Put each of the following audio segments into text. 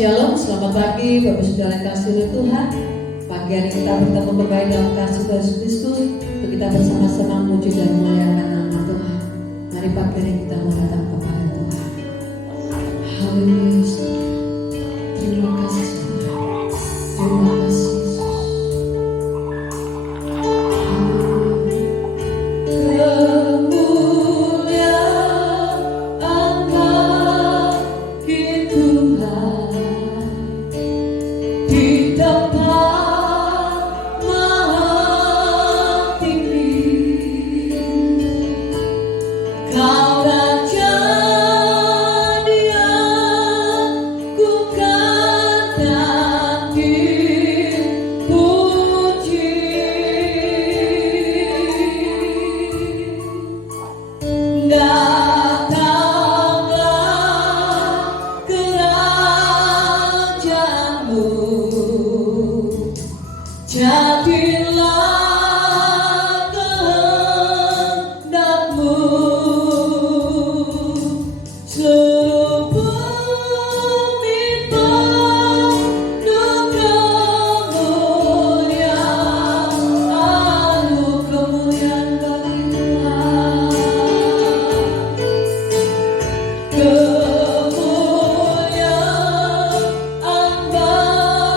Shalom, selamat pagi Bapak Saudara yang kasih oleh Tuhan. Pagi hari kita bertemu kembali dalam kasih Yesus Kristus untuk kita bersama-sama memuji dan memuliakan nama Tuhan. Mari pagi hari kita mau datang kepada Tuhan. Haleluya. Terima kasih Tuhan. Terima kasih. Kemuliaan Bapa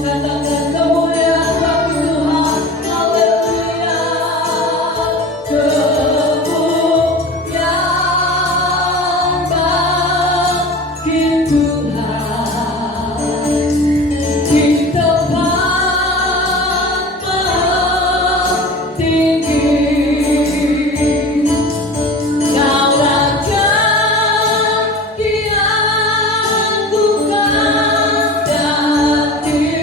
katakan kemuliaan bagi Tuhan. Haleluya. Kemuliaan bagi Tuhan di tempat tinggi. Kau Raja diagukan dan dipuji.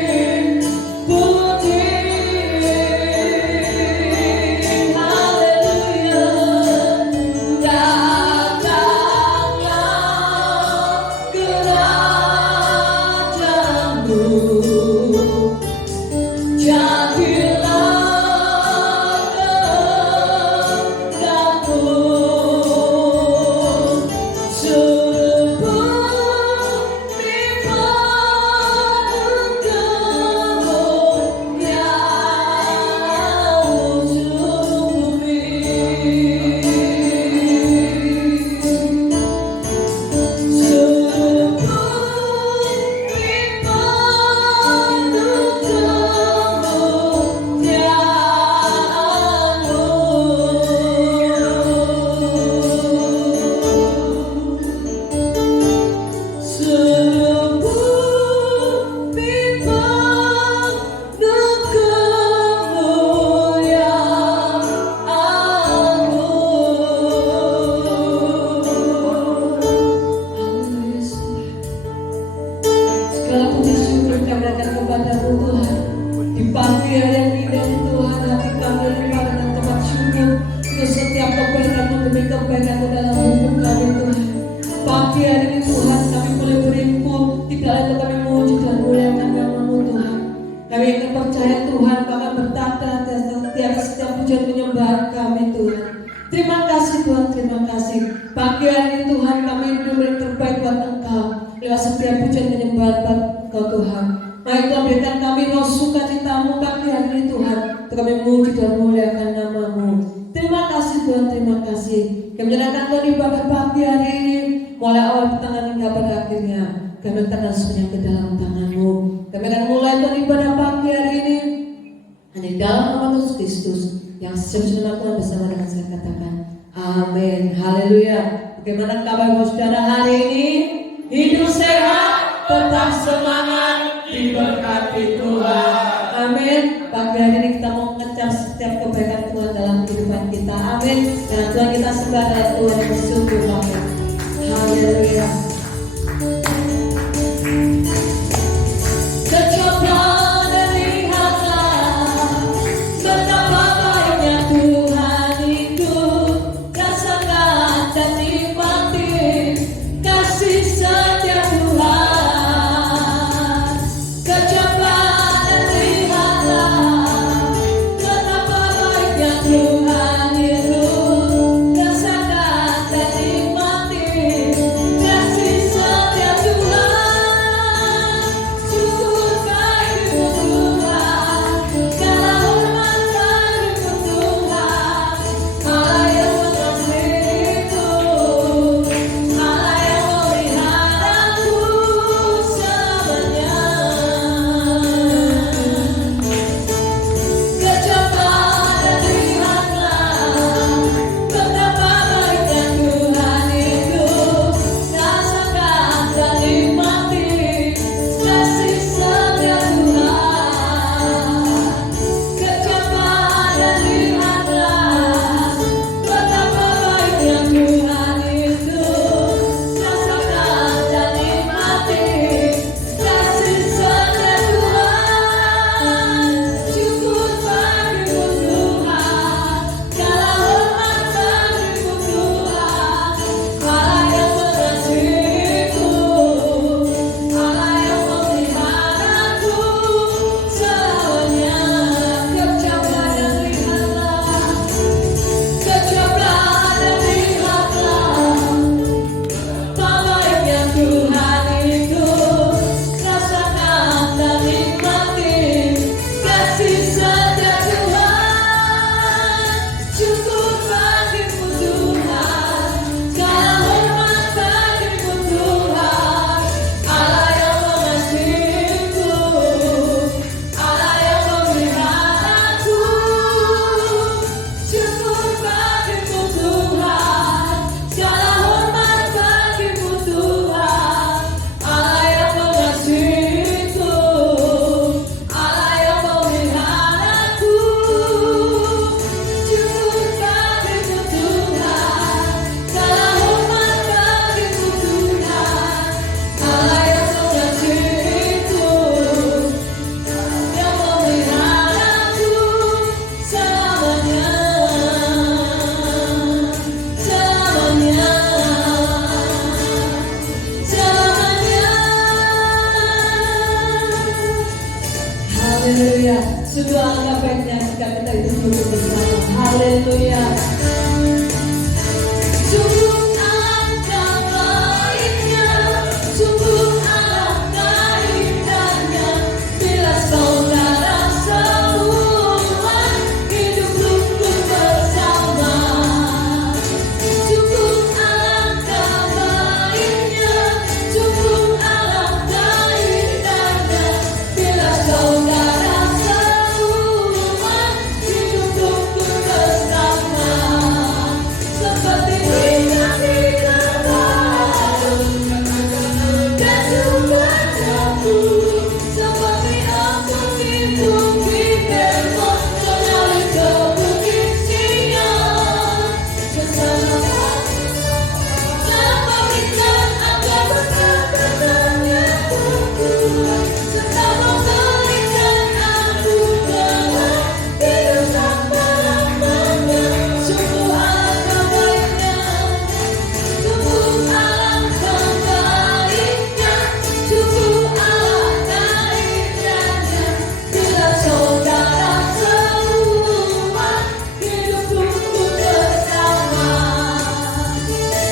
Haleluya. Datanglah kerajaanmu, jadilah kehendakmu. Suruh bumi penuh kemuliaan-Mu, suruh bumi. Suruh bumi penuh kemuliaan-Mu. Suruh bumi penuh kemuliaan-Mu. Haleluya. Segala puji syukur kami berikan kepada-Mu Tuhan. Di pagi hari yang indah Tuhan, hati kami melimpahkan tempat syukur untuk setiap kebaikan-Mu demi kebaikan-Mu dalam hidup kami Tuhan. Pagi hari ini Tuhan, kami boleh berimpun, tidak lain kami memuji dan muliakan nama-Mu Tuhan. Kami ingin percaya Tuhan, bahkan bertata atas setiap pujian penyembahan kami Tuhan. Terima kasih Tuhan, terima kasih. Pagi hari ini Tuhan, kami memberi yang terbaik buat Engkau lewat setiap pujian penyembahan buat Engkau Tuhan. Mari Tuhan berikan kami roh sukacita-Mu pagi hari ini Tuhan, untuk kami memuji dan muliakan nama-Mu. Terima kasih Tuhan, terima kasih. Kami menyerahkan Tuhan ibadah pagi hari ini, mulai awal pertengahan hingga pada akhirnya. Kami letakkan semuanya ke dalam tangan-Mu. Kami akan mulai Tuhan ibadah pagi hari ini hanya di dalam nama Yesus Kristus yang sesungguhnya Tuhan bersama dengan saya katakan amin. Haleluya. Bagaimana kabar saudara hari ini? Hidup sehat, tetap semangat, diberkati Tuhan. Amin. Pagi hari ini kita mau mengecap setiap kebaikan Tuhan dalam kehidupan kita. Amin. Dan Tuhan kita sembah dan Tuhan bersungguh banget. Haleluya. Coba dan lihatlah betapa baiknya Tuhan itu, rasakan dan nikmati kasih setia Tuhan. Coba dan lihatlah betapa baiknya Tuhan itu, rasakan dan nikmati Haleluya. Sungguh alangkah baiknya jika kita itu duduk bersama. Haleluya. Sungguh alangkah baiknya, sungguh alangkah indahnya bila saudara semua hidup rukun bersama. Sungguh alangkah baiknya, sungguh alangkah indahnya bila saudara semua hidup rukun bersama. Seperti bintang di terbaru dan juga jatuh, seperti aku di bukit Hermon, menarik ke bukit Sion. Bersama dalam pemerintahan akan berkata-katanya terpulang, serta memberikan anugerah hidup tanpa lamanya. Sungguh alangkah baiknya, sungguh alangkah baiknya, sungguh alangkah indahnya bila saudara semua hidup rukun bersama.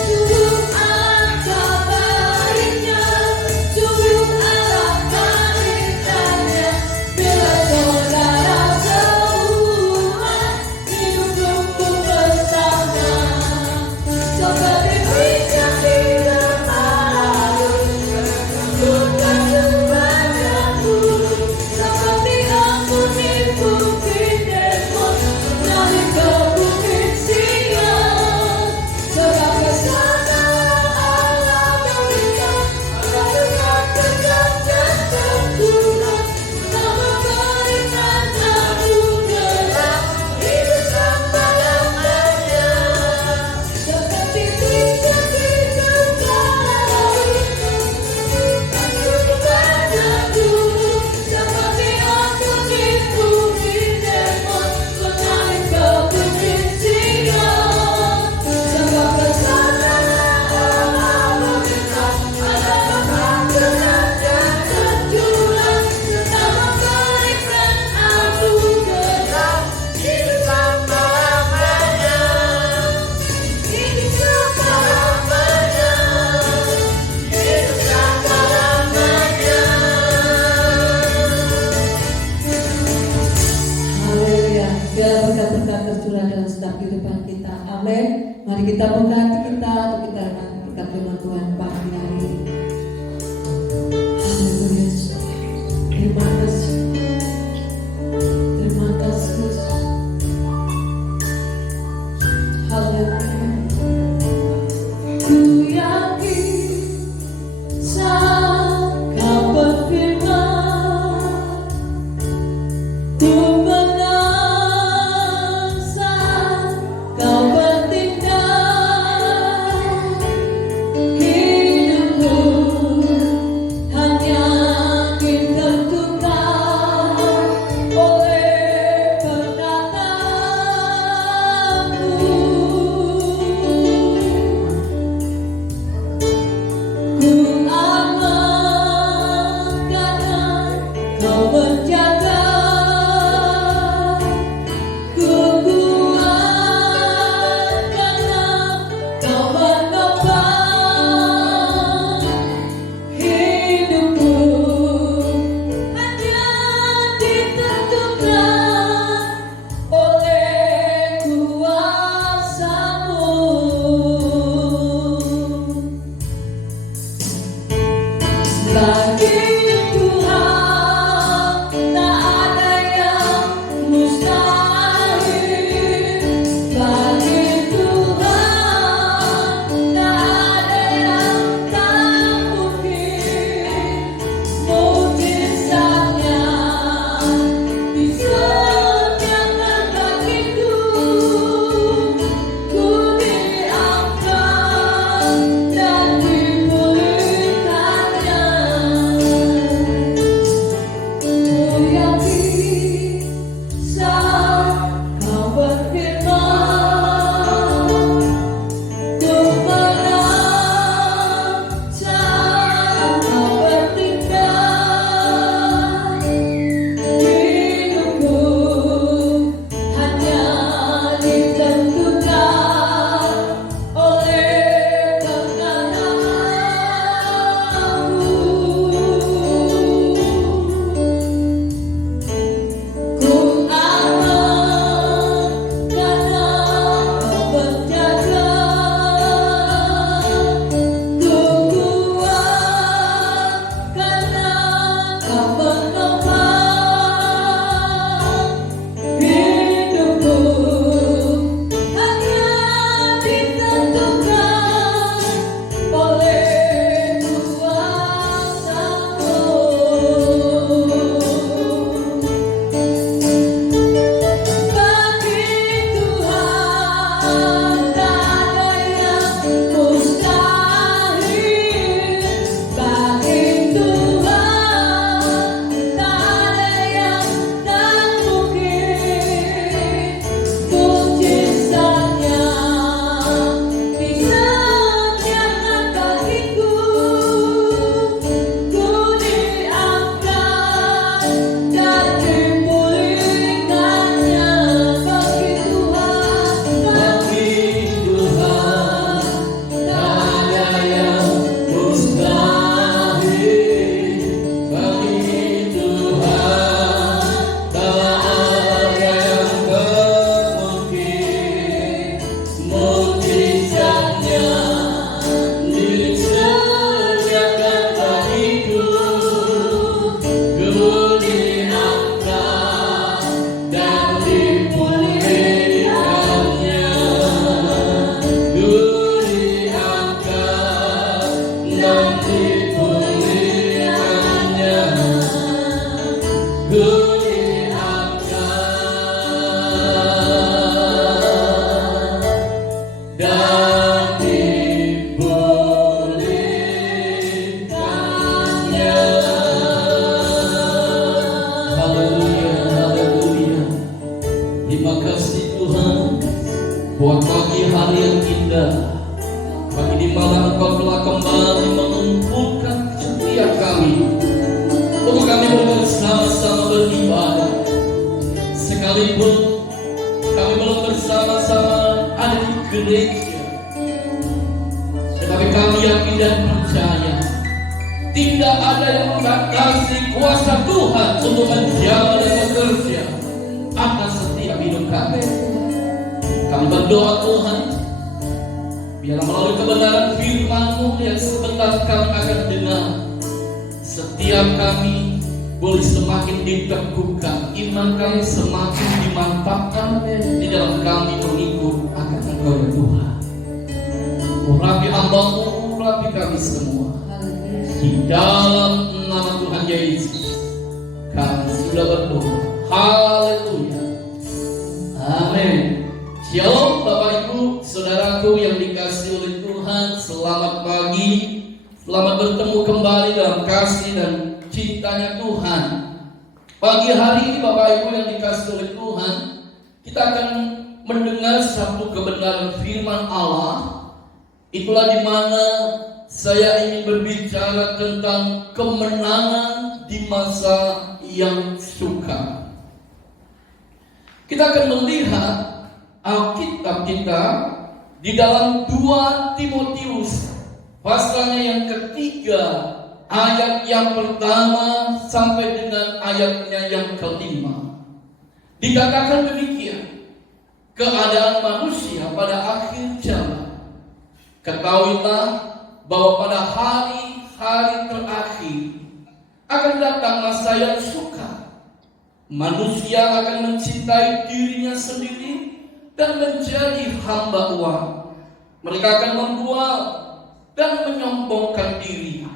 Sungguh alangkah baiknya, sungguh alangkah indahnya bila saudara semua hidup rukun bersama. Seperti bintang di terbaru, bukan juga jatuh, seperti aku di bukit Hermon, menarik ke bukit Sion. Sebab kesana Allah memberikan berkat-berkat dan terpulang, tak memberikan anugerah hidup tanpa lamanya. Seperti bintang di terbaru, bukan juga jatuh, seperti aku di bukit Hermon, menarik ke bukit Sion. Sebab kesana Allah memberikan berkat-berkat dan terpulang, serta memberikan anugerah hidup tanpa lamanya. Hidup tanpa lamanya, hidup tanpa lamanya. Haleluya. Biar berkat-berkat tercurah dalam setiap kehidupan kita. Amin. Mari kita buka hati kita untuk kita renungkan berkat firman Tuhan pagi hari ini. Haleluya. Terima kasih. Terima kasih. Haleluya. Ku yakin saat kau berfirman, ku menang saat kau bertindak. Hidupku hanya ditentukan oleh perkataanmu. Ku aman karena kau menjaga. Ku kuat karena kau menopang. Hidupku hanya ditentukan oleh kuasa-Mu. Bagi Tuhan beribadah. Sekalipun kami belum bersama-sama ada di gereja, tetapi kami yakin dan percaya tidak ada yang membatasi kuasa Tuhan untuk menjaga dan bekerja atas setiap hidup kami. Kami berdoa Tuhan, biarlah melalui kebenaran firman-Mu yang sebentar kami akan dengar, setiap kami boleh semakin diteguhkan, iman kami semakin dimantapkan di dalam kami mengikut akan Engkau ya Tuhan. Urapi hamba-Mu, urapi kami semua. Di dalam nama Tuhan Yesus kami sudah berdoa. Haleluya. Amin. Shalom Bapak Ibu, Saudaraku yang dikasihi oleh Tuhan. Selamat pagi. Selamat bertemu kembali dalam kasih dan cintanya Tuhan. Pagi hari ini Bapak Ibu yang dikasihi oleh Tuhan, kita akan mendengar satu kebenaran firman Allah. Itulah di mana saya ingin berbicara tentang kemenangan di masa yang sukar. Kita akan melihat Alkitab kita di dalam 2 Timotius pasalnya yang ketiga, ayat yang pertama sampai dengan ayatnya yang kelima. Dikatakan demikian, keadaan manusia pada akhir zaman. Ketahuilah bahwa pada hari-hari terakhir akan datang masa yang sukar. Manusia akan mencintai dirinya sendiri dan menjadi hamba uang. Mereka akan membual dan menyombongkan diri.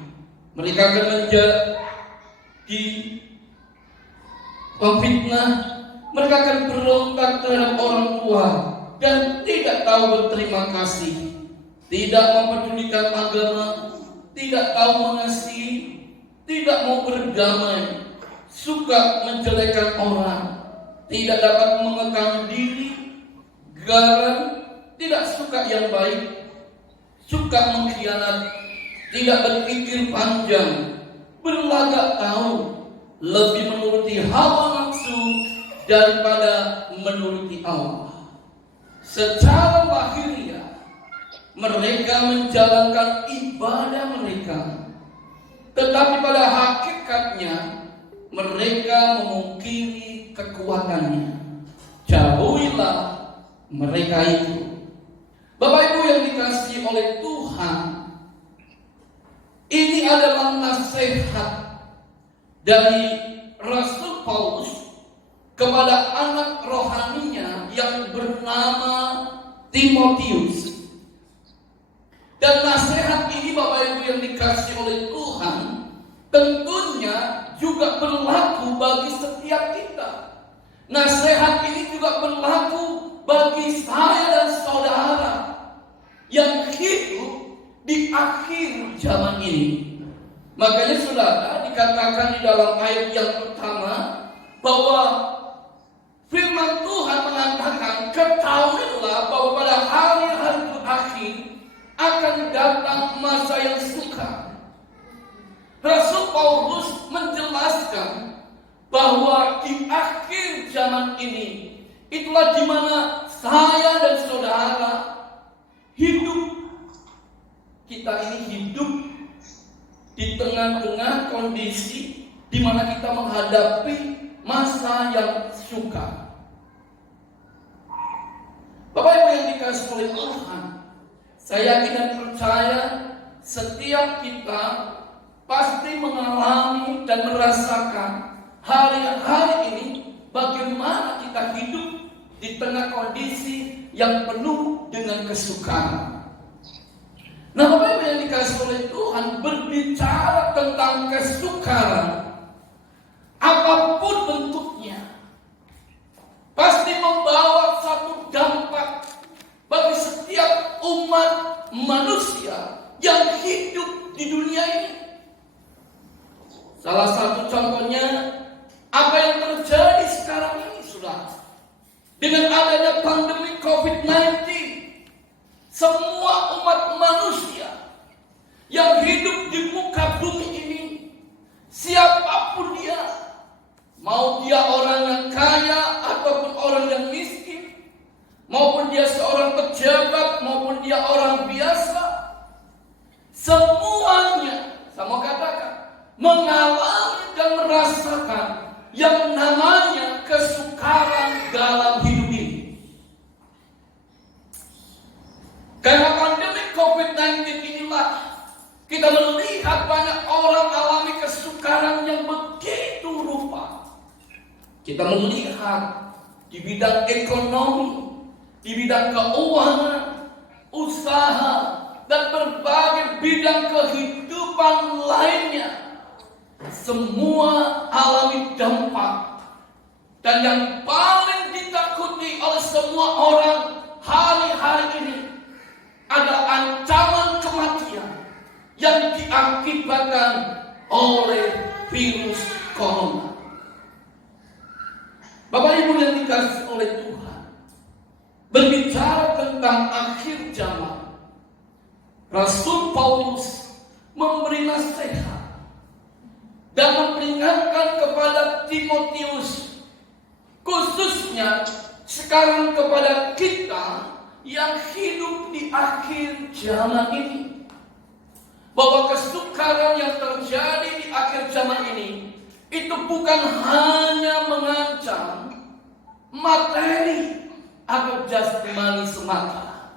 Mereka akan menjadi pemfitnah. Mereka akan berontak terhadap orang tua dan tidak tahu berterima kasih. Tidak mempedulikan agama, tidak tahu mengasihi, tidak mau berdamai, suka menjelekkan orang, tidak dapat mengekang diri, garang, tidak suka yang baik, suka mengkhianati, tidak berpikir panjang, berlagak tahu, lebih menuruti hawa nafsu daripada menuruti Allah. Secara lahiriah mereka menjalankan ibadah mereka, tetapi pada hakikatnya mereka memungkiri kekuatannya. Jauhilah mereka itu. Bapak Ibu yang dikasihi oleh Tuhan, ini adalah nasihat dari Rasul Paulus kepada anak rohaninya yang bernama Timotius. Dan nasihat ini Bapak Ibu yang dikasihi oleh Tuhan tentunya juga berlaku bagi setiap kita. Nasihat ini juga berlaku bagi saya dan saudara yang hidup di akhir zaman ini. Makanya saudara, dikatakan di dalam ayat yang pertama bahwa firman Tuhan mengatakan, ketahuilah bahwa pada hari-hari terakhir akan datang masa yang sukar. Rasul Paulus menjelaskan bahwa di akhir zaman ini itulah di mana saya dan saudara hidup. Kita ini hidup di tengah-tengah kondisi di mana kita menghadapi masa yang sukar. Bapak Ibu yang dikasihi oleh Tuhan, saya yakin dan percaya setiap kita pasti mengalami dan merasakan hari-hari ini bagaimana kita hidup di tengah kondisi yang penuh dengan kesukaran. Nah, Bapak Ibu yang dikasihi oleh Tuhan, berbicara tentang kesukaran, apapun bentuknya, pasti membawa satu dampak bagi setiap umat manusia yang hidup di dunia ini. Salah satu contohnya apa yang terjadi sekarang ini, saudara. Dengan adanya pandemi COVID-19, semua umat manusia yang hidup di muka bumi ini, siapapun dia, mau dia orang yang kaya ataupun orang yang miskin, maupun dia seorang pejabat maupun dia orang biasa, semuanya, saya mau katakan, mengalami dan merasakan yang namanya kesukaran dalam hidup ini. Karena pandemi COVID-19 inilah kita melihat banyak orang alami kesukaran yang begitu rupa. Kita melihat di bidang ekonomi, di bidang keuangan, usaha, dan berbagai bidang kehidupan lainnya. Semua alami dampak. Dan yang paling ditakuti oleh semua orang hari-hari ini ada ancaman kematian yang diakibatkan oleh virus corona. Bapak Ibu yang dikasihi oleh Tuhan, berbicara tentang akhir zaman, Rasul Paulus memberi nasihat dan memperingatkan kepada Timotius, khususnya sekarang kepada kita yang hidup di akhir zaman ini, bahwa kesukaran yang terjadi di akhir zaman ini itu bukan hanya mengancam materi atau jasmani semata,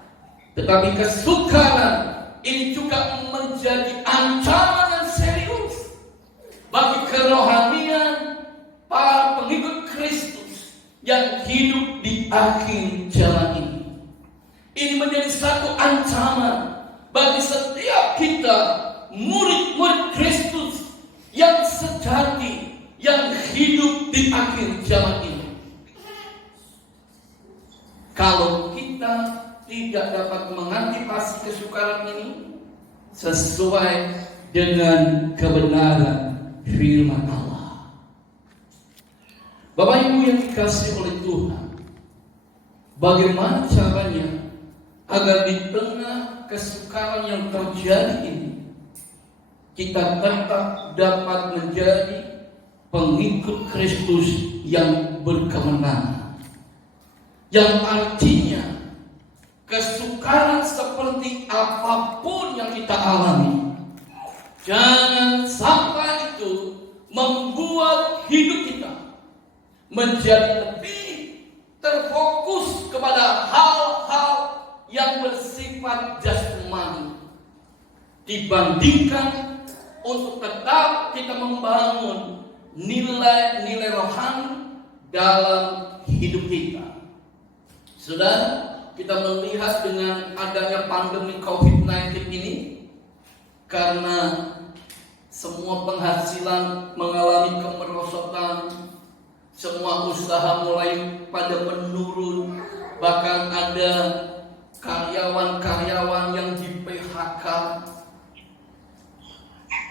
tetapi kesukaran ini juga menjadi ancaman yang serius bagi kerohanian para pengikut Kristus yang hidup di akhir zaman ini. Ini menjadi satu ancaman bagi setiap kita, murid-murid Kristus yang sejati, yang hidup di akhir zaman ini. Kalau kita tidak dapat mengantisipasi kesukaran ini sesuai dengan kebenaran firman Allah. Bapak Ibu yang dikasihi oleh Tuhan, bagaimana caranya agar di tengah kesukaran yang terjadi ini kita tetap dapat menjadi pengikut Kristus yang berkemenangan, yang artinya kesukaran seperti apapun yang kita alami, jangan sampai itu membuat hidup kita menjadi lebih terfokus kepada hal-hal yang bersifat jasmani dibandingkan untuk tetap kita membangun nilai-nilai rohani dalam hidup kita. Saudara, kita melihat dengan adanya pandemi COVID-19 ini, karena semua penghasilan mengalami kemerosotan, semua usaha mulai pada menurun, bahkan ada karyawan-karyawan yang di PHK.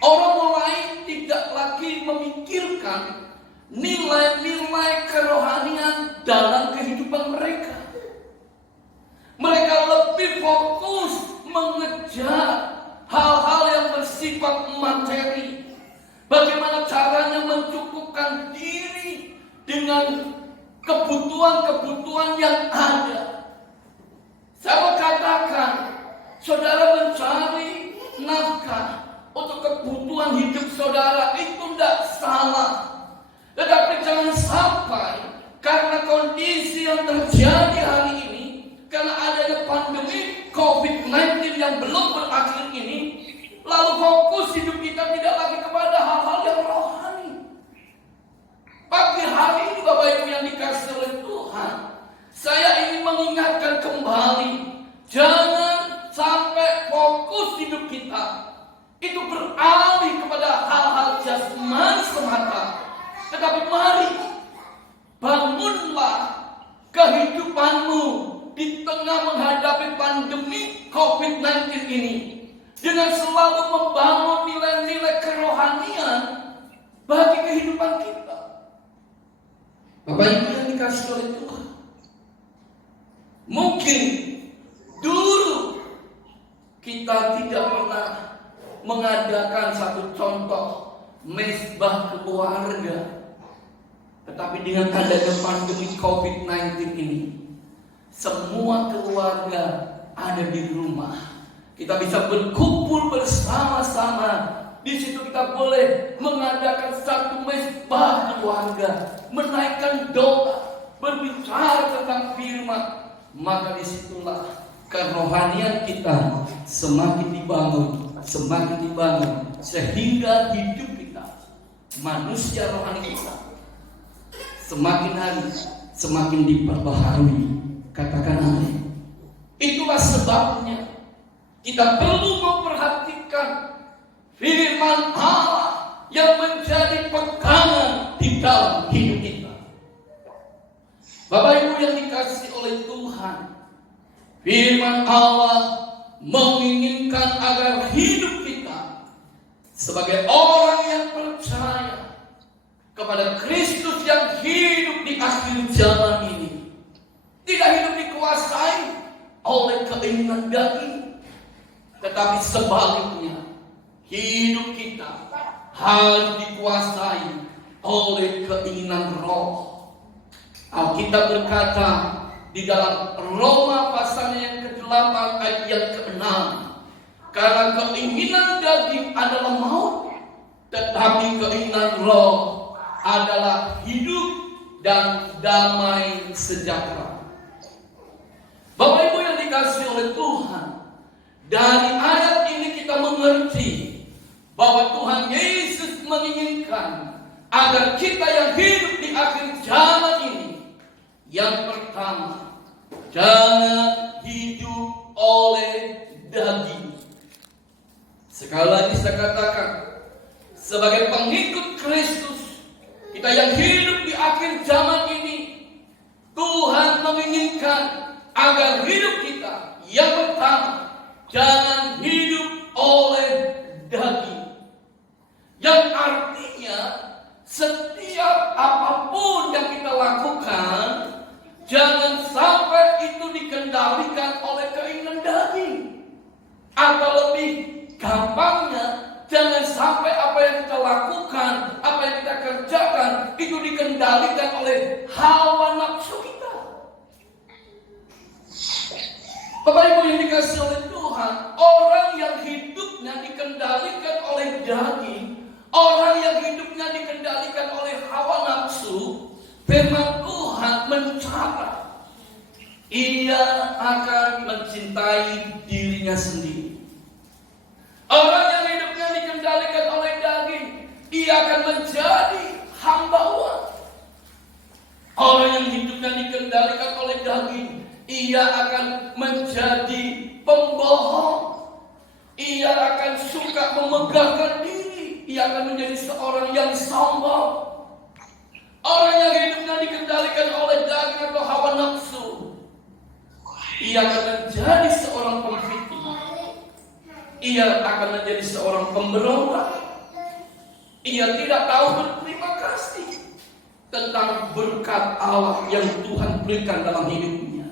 Orang mulai tidak lagi memikirkan nilai-nilai kerohanian dalam kehidupan mereka. Mereka lebih fokus mengejar hal-hal yang bersifat materi. Bagaimana caranya mencukupkan diri dengan kebutuhan-kebutuhan yang ada. Saya mau katakan, saudara mencari nafkah untuk kebutuhan hidup saudara itu tidak salah. Tetapi jangan sampai karena kondisi yang terjadi hari ini, karena adanya pandemi COVID-19 yang belum berakhir ini, lalu fokus hidup kita tidak lagi kepada hal-hal yang rohani. Pagi hari ini Bapak Ibu yang dikasihi oleh Tuhan, saya ingin mengingatkan kembali, jangan sampai fokus hidup kita itu beralih kepada hal-hal jasmani semata. Tetapi mari bangunlah kehidupanmu di tengah menghadapi pandemi COVID-19 ini dengan selalu membangun nilai-nilai kerohanian bagi kehidupan kita. Bapak Ibu yang dikasihi oleh Tuhan, mungkin dulu kita tidak pernah mengadakan satu contoh mesbah keluarga. Tetapi dengan adanya pandemi COVID-19 ini, semua keluarga ada di rumah. Kita bisa berkumpul bersama-sama. Di situ kita boleh mengadakan satu mezbah keluarga, menaikkan doa, berbicara tentang firman. Maka disitulah kerohanian kita semakin dibangun, sehingga hidup kita, manusia rohani kita, semakin hari semakin diperbaharui. Katakan amin. Itulah sebabnya kita perlu memperhatikan firman Allah yang menjadi pegangan di dalam hidup kita. Bapak Ibu yang dikasihi oleh Tuhan, firman Allah menginginkan agar hidup kita sebagai orang yang percaya kepada Kristus yang hidup di akhir zaman ini tidak hidup dikuasai oleh keinginan daging, tetapi sebaliknya hidup kita harus dikuasai oleh keinginan roh. Alkitab berkata di dalam Roma pasal yang ke-8 ayat yang ke-6, karena keinginan daging adalah maut, tetapi keinginan roh adalah hidup dan damai sejahtera. Bapak Ibu yang dikasihi oleh Tuhan, dari ayat ini kita mengerti bahwa Tuhan Yesus menginginkan agar kita yang hidup di akhir zaman ini, yang pertama, jangan hidup oleh daging. Sekali lagi saya katakan, sebagai pengikut Kristus, kita yang hidup di akhir zaman ini, Tuhan menginginkan agar hidup kita yang pertama, jangan hidup oleh daging. Yang artinya setiap apapun yang kita lakukan, jangan sampai itu dikendalikan oleh keinginan daging. Atau lebih gampangnya, jangan sampai apa yang kita lakukan, apa yang kita kerjakan, itu dikendalikan oleh hawa nafsu kita. Bapak Ibu yang dikasihi oleh Tuhan, orang yang hidupnya dikendalikan oleh daging, orang yang hidupnya dikendalikan oleh hawa nafsu, firman Tuhan mencatat ia akan mencintai dirinya sendiri. Orang yang hidupnya dikendalikan oleh daging, ia akan menjadi hamba-wan. Orang yang hidupnya dikendalikan oleh daging, ia akan menjadi pembohong. Ia akan suka memegahkan diri. Ia akan menjadi seorang yang sombong. Orang yang hidupnya dikendalikan oleh daging atau hawa nafsu, ia akan menjadi seorang pemfitnah. Ia akan menjadi seorang pemberontak. Ia tidak tahu berterima kasih tentang berkat Allah yang Tuhan berikan dalam hidupnya.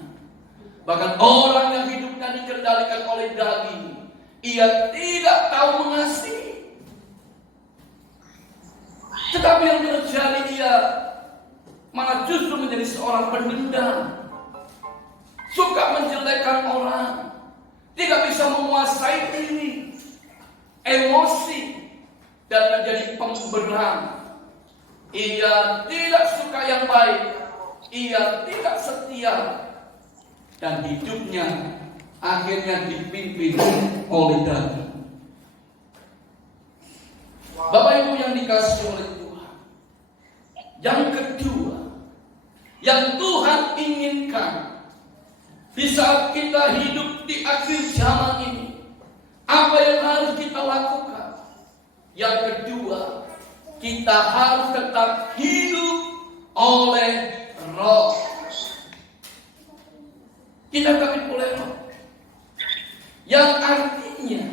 Bahkan orang yang hidupnya dikendalikan oleh daging, ia tidak tahu mengasihi. Tetapi yang terjadi, ia malah justru menjadi seorang pendendam, suka menjelekkan orang, tidak bisa menguasai diri, emosi, dan menjadi pemberang. Ia tidak suka yang baik, ia tidak setia, dan hidupnya akhirnya dipimpin oleh daging. Bapak Ibu yang dikasihi oleh Tuhan, yang kedua yang Tuhan inginkan di saat kita hidup di akhir zaman ini, apa yang harus kita lakukan? Yang kedua, kita harus tetap hidup oleh roh. Kita hidup oleh roh, yang artinya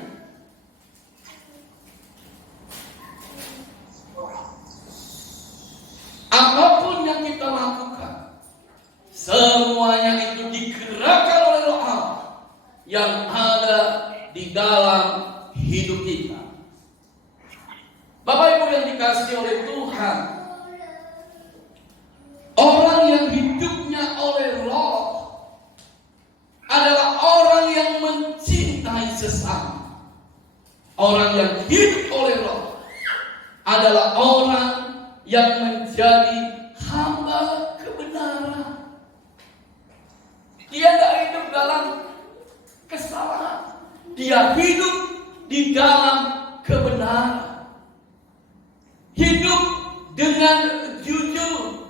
apapun yang kita lakukan, semuanya itu digerakkan oleh roh Allah yang ada di dalam hidup kita. Bapak Ibu yang dikasihi oleh Tuhan, Orang yang hidup oleh Roh adalah orang yang menjadi hamba kebenaran. Dia tidak hidup dalam kesalahan. Dia hidup di dalam kebenaran. Hidup dengan jujur.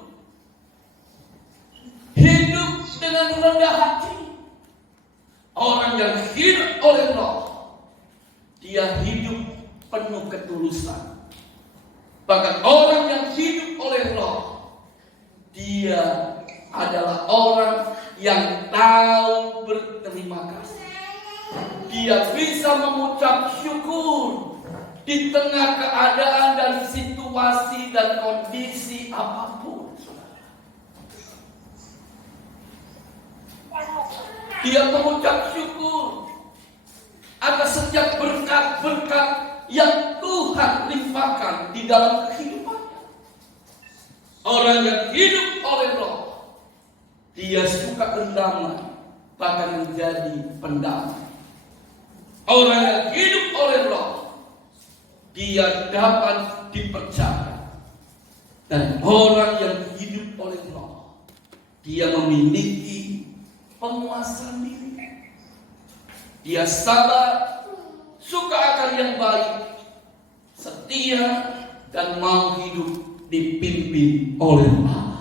Hidup dengan rendah hati. Orang yang hidup oleh Roh, dia hidup penuh ketulusan. Bahkan orang yang hidup oleh Roh, dia adalah orang yang tahu berterima kasih. Dia bisa mengucap syukur di tengah keadaan dan situasi dan kondisi apapun. Dia mengucap syukur atas setiap berkat-berkat yang Tuhan limpahkan di dalam kehidupannya. Orang yang hidup oleh Roh, dia suka berdamai, bahkan menjadi pendamai. Orang yang hidup oleh Roh, dia dapat dipercaya. Dan orang yang hidup oleh Roh, dia memiliki penguasaan diri. Dia sabar, suka akan yang baik, setia, dan mau hidup dipimpin oleh Allah.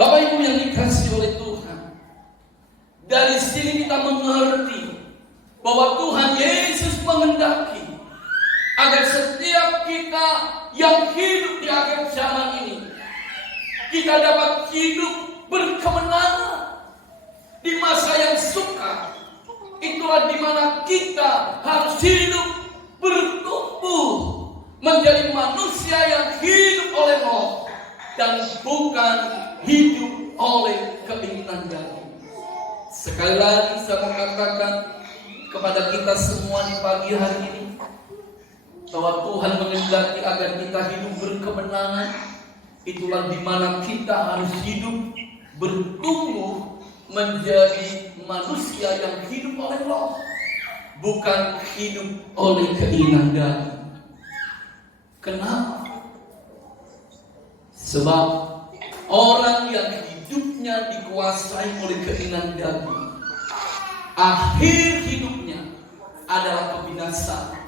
Bapak Ibu yang dikasihi oleh Tuhan, dari sini kita mengerti bahwa Tuhan Yesus menghendaki agar setiap kita yang hidup di akhir zaman ini, kita dapat hidup berkemenangan. Di masa yang sukar, itulah di mana kita harus hidup bertumbuh menjadi manusia yang hidup oleh Roh dan bukan hidup oleh keinginan daging. Sekali lagi saya mau katakan kepada kita semua di pagi hari ini bahwa Tuhan menghendaki agar kita hidup berkemenangan. Itulah di mana kita harus hidup bertumbuh menjadi manusia yang hidup oleh Roh, bukan hidup oleh keinginan daging. Kenapa? Sebab orang yang hidupnya dikuasai oleh keinginan daging, akhir hidupnya adalah kebinasaan.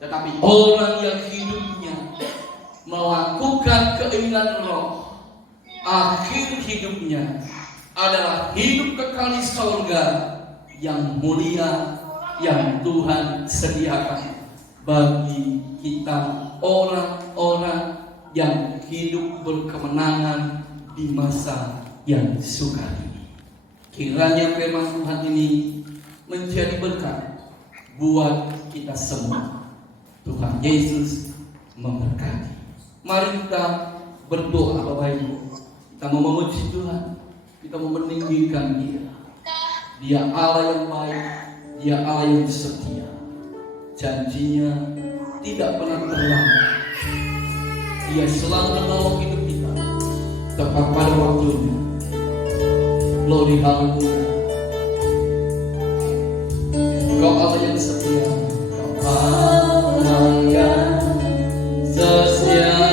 Tetapi orang yang hidupnya melakukan keinginan Roh, akhir hidupnya adalah hidup kekal di surga yang mulia yang Tuhan sediakan bagi kita orang-orang yang hidup berkemenangan di masa yang sukar ini. Kiranya firman Tuhan ini menjadi berkat buat kita semua. Tuhan Yesus memberkati. Mari kita berdoa Bapak Ibu. Kita mau memuji Tuhan. Kita mau meninggikan Dia. Dia Allah yang baik, Dia Allah yang setia. Janjinya tidak pernah terlambat. Dia selalu menolong hidup kita tepat pada waktunya. Glory haleluya. Kau Allah yang setia. Kau Allah yang setia.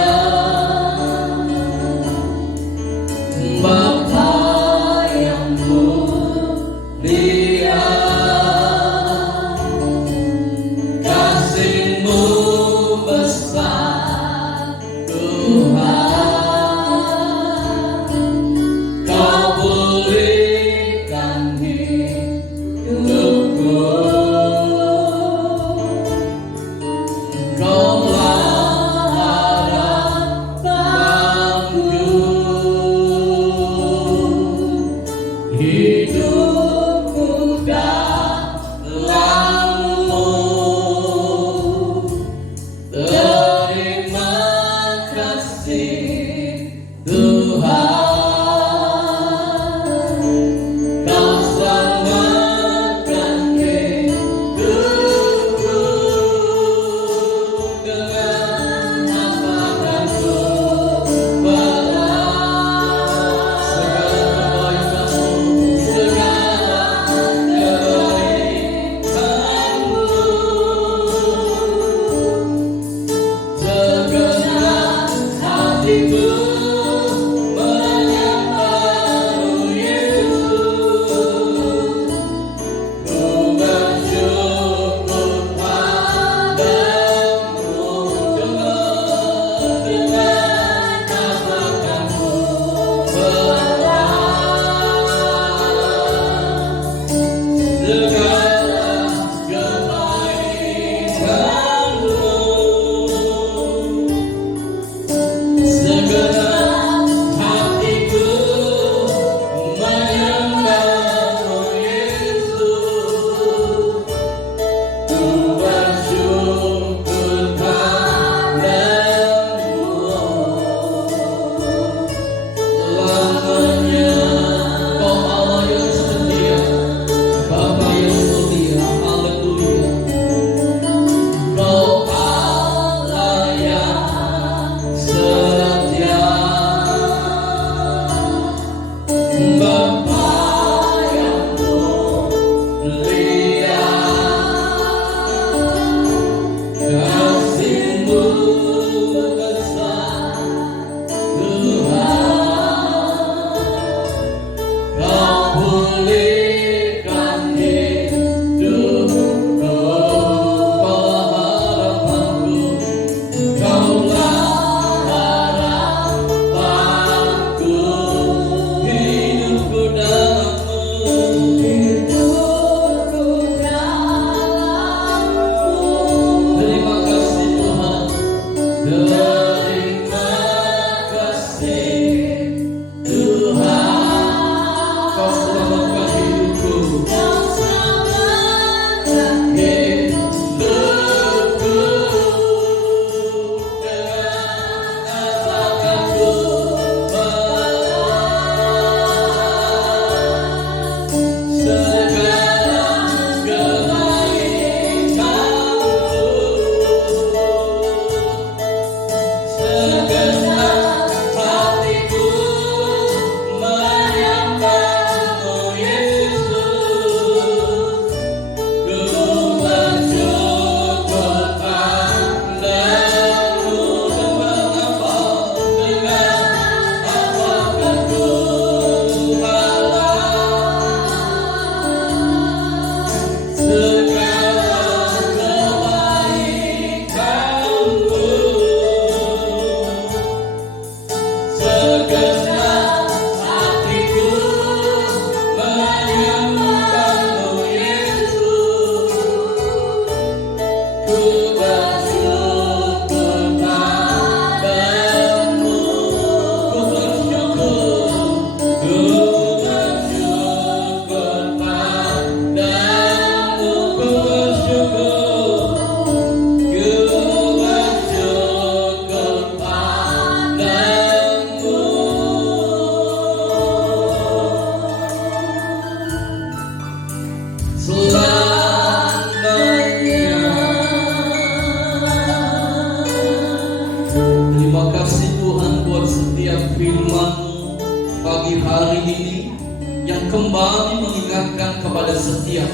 kembali mengingatkan kepada setiap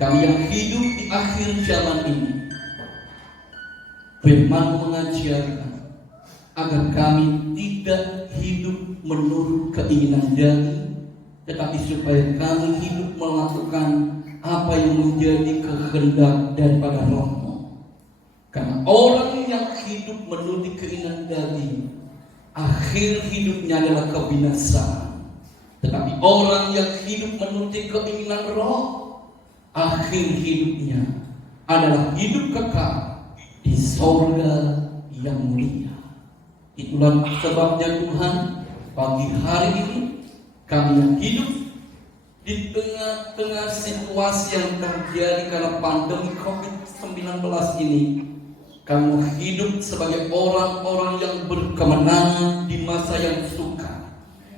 kami yang hidup di akhir zaman ini. Firman mengajarkan agar kami tidak hidup menurut keinginan daging, tetapi supaya kami hidup melakukan apa yang menjadi kehendak daripada Roh-Mu. Karena orang yang hidup menurut keinginan daging, akhir hidupnya adalah kebinasaan. Tetapi orang yang hidup menurut keinginan Roh, akhir hidupnya adalah hidup kekal di sorga yang mulia. Itulah sebabnya Tuhan, pagi hari ini kami yang hidup di tengah-tengah situasi yang terjadi karena pandemi COVID-19 ini, kamu hidup sebagai orang-orang yang berkemenangan di masa yang sukar.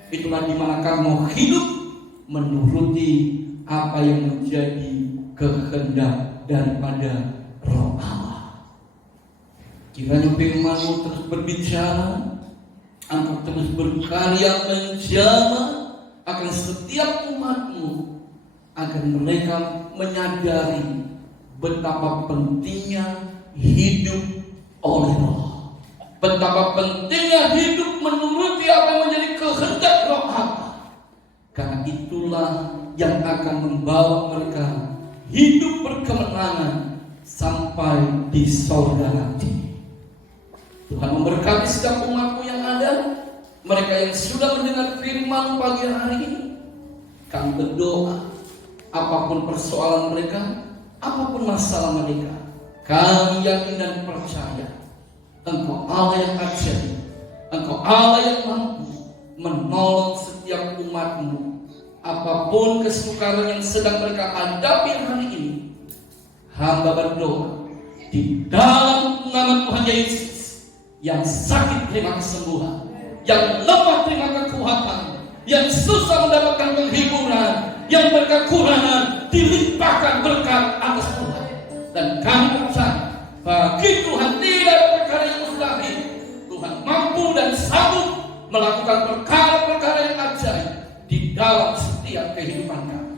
Itulah dimana kamu hidup menuruti apa yang menjadi kehendak daripada Roh Allah. Kiranya firman-Mu terus berbicara, Engkau terus berkarya menjamah akan setiap umat-Mu, agar mereka menyadari betapa pentingnya hidup oleh Roh, betapa pentingnya hidup menuruti apa yang menjadi kehendak Roh Allah. Karena itulah yang akan membawa mereka hidup berkemenangan sampai di sorga nanti. Tuhan memberkati setiap umat-Mu yang ada, mereka yang sudah mendengar firman pagi hari ini. Kami berdoa, apapun persoalan mereka, apapun masalah mereka, kami yakin dan percaya Engkau Allah yang ajaib, Engkau Allah yang mampu menolong setiap umat-Mu. Apapun kesukaran yang sedang mereka hadapi hari ini, hamba berdoa di dalam nama Tuhan Yesus. Yang sakit terima kesembuhan, yang lemah terima kekuatan, yang susah mendapatkan penghiburan, yang berkekurangan dilimpahkan berkat atas Tuhan. Dan kami percaya bagi Tuhan tidak ada perkara yang mustahil. Tuhan mampu dan sanggup melakukan perkara-perkara yang ajaib di dalam setiap kehidupan kami.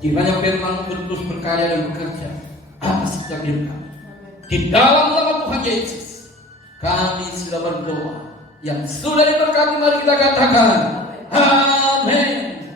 Kiranya firman terus berkarya dan bekerja atas setiap hidup kami. Di dalam nama Tuhan Yesus, kami sudah berdoa. Yang sudah diberkati, mari kita katakan,